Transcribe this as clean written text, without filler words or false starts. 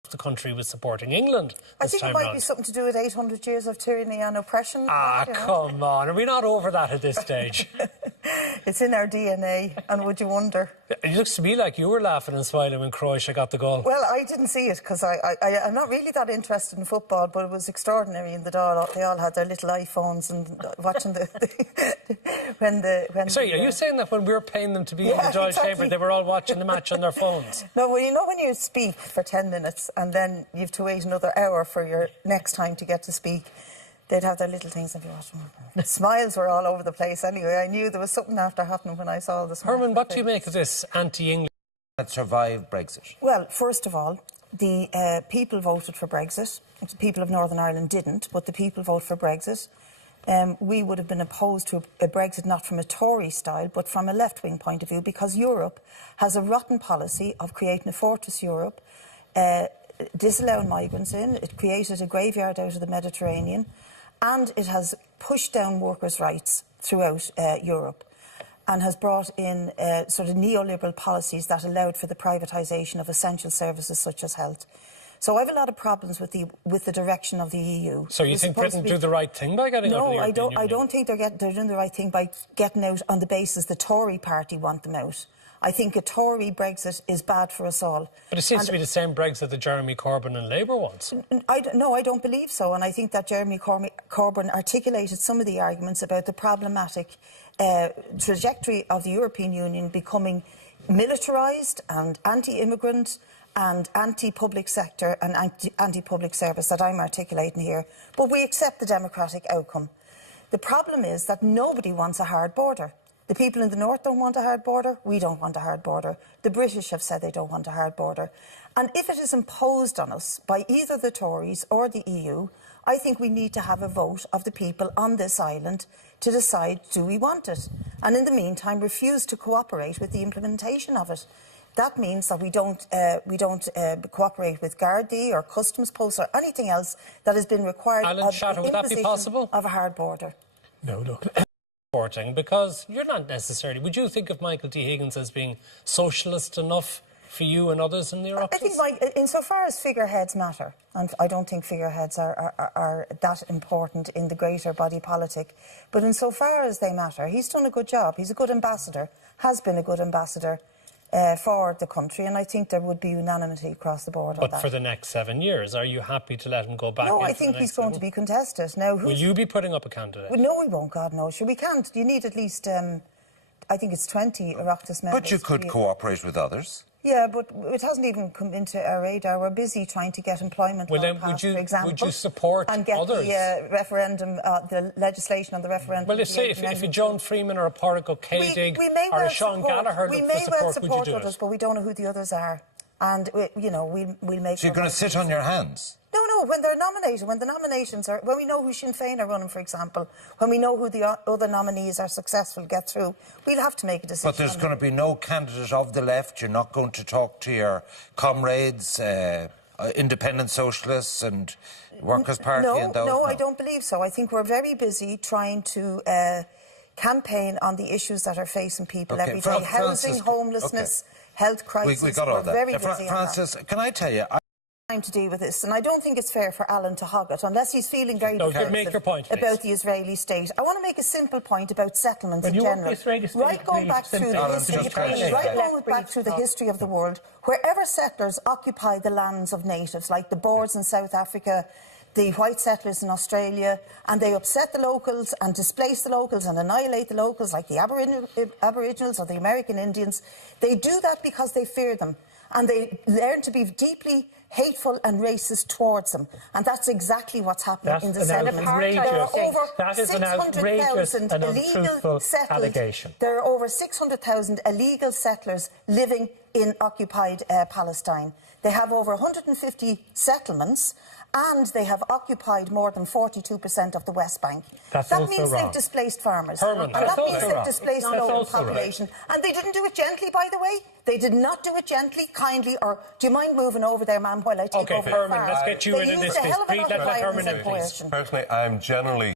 the country was supporting England I this think it time might round. be something to do with 800 years of tyranny and oppression. Come on, are we not over that at this stage? It's in our DNA, and would you wonder? It looks to me like you were laughing and smiling when Croatia got the goal. Well, I didn't see it because I'm not really that interested in football, but it was extraordinary. And they all had their little iPhones and watching Sorry, are you saying that when we were paying them to be in the Dáil Chamber, they were all watching the match on their phones? No, well, you know when you speak for 10 minutes and then you have to wait another hour for your next time to get to speak, they'd have their little things and be watching. The smiles were all over the place anyway. I knew there was something after happening when I saw this. Herman, what do you make of this anti-English that survived Brexit? Well, first of all, the people voted for Brexit. The people of Northern Ireland didn't, but the people voted for Brexit. We would have been opposed to a Brexit not from a Tory style, but from a left-wing point of view, because Europe has a rotten policy of creating a fortress Europe, disallowing migrants in. It created a graveyard out of the Mediterranean, and it has pushed down workers' rights throughout Europe, and has brought in sort of neoliberal policies that allowed for the privatisation of essential services such as health. So I have a lot of problems with the direction of the EU. So you think Britain do the right thing by getting out of the European Union? No, I don't think they're doing the right thing by getting out on the basis the Tory party want them out. I think a Tory Brexit is bad for us all. But it seems to be the same Brexit that Jeremy Corbyn and Labour wants. No, I don't believe so. And I think that Jeremy Corbyn articulated some of the arguments about the problematic trajectory of the European Union becoming militarised and anti-immigrant and anti-public sector and anti-public service that I'm articulating here. But we accept the democratic outcome. The problem is that nobody wants a hard border. The people in the north don't want a hard border. We don't want a hard border. The British have said they don't want a hard border. And if it is imposed on us by either the Tories or the EU, I think we need to have a vote of the people on this island to decide, do we want it? And in the meantime, refuse to cooperate with the implementation of it. That means that we don't cooperate with Gardaí or customs posts or anything else that has been required Alan of Shatter, the would that be possible? Of a hard border. No, look. Because you're not necessarily... Would you think of Michael D. Higgins as being socialist enough for you and others in the Oireachtas? I think, insofar as figureheads matter, and I don't think figureheads are that important in the greater body politic, but insofar as they matter, he's done a good job. He's a good ambassador, has been a good ambassador for the country, and I think there would be unanimity across the board on that. But for the next 7 years, are you happy to let him go back? No, I think he's going to be contested. Now, will you be putting up a candidate? No, we won't, God, no. Sure, we can't. You need at least, I think it's 20 Oireachtas members. But you could cooperate with others. Yeah, but it hasn't even come into our radar. We're busy trying to get employment law passed, for example. Would you support and get others? the referendum, the legislation on the referendum. Well, if a Joan Freeman or a Pádraig Ó Céadaigh or a Sean Gallagher we look may for well support, support others, but we don't know who the others are. And, we'll make... So you're going to sit on your hands? No, when they're nominated, when the nominations are... When we know who Sinn Féin are running, for example, when we know who the other nominees are successful to get through, we'll have to make a decision. But there's going to be no candidate of the left. You're not going to talk to your comrades, independent socialists and Workers' Party and those? No, I don't believe so. I think we're very busy trying to campaign on the issues that are facing people every day. Housing, homelessness, health crisis. We got all that. Very busy Francis, can I tell you... to deal with this, and I don't think it's fair for Alan to hog it unless he's feeling very defensive about the Israeli state. I want to make a simple point about settlements in general. Right going back through the history of the world, wherever settlers occupy the lands of natives, like the Boers in South Africa, the white settlers in Australia, and they upset the locals and displace the locals and annihilate the locals, like the Aboriginals or the American Indians. They do that because they fear them, and they learn to be deeply hateful and racist towards them. And that's exactly what's happening in the settlements. That is an outrageous and untruthful allegation. There are over 600,000 illegal settlers living in occupied Palestine. They have over 150 settlements, and they have occupied more than 42% of the West Bank. That means they've displaced farmers. And that means they've displaced the local population. And they didn't do it gently, by the way. They did not do it gently, kindly, or do you mind moving over there, ma'am, while I take over the farm? Let's get you in this. Personally, I'm generally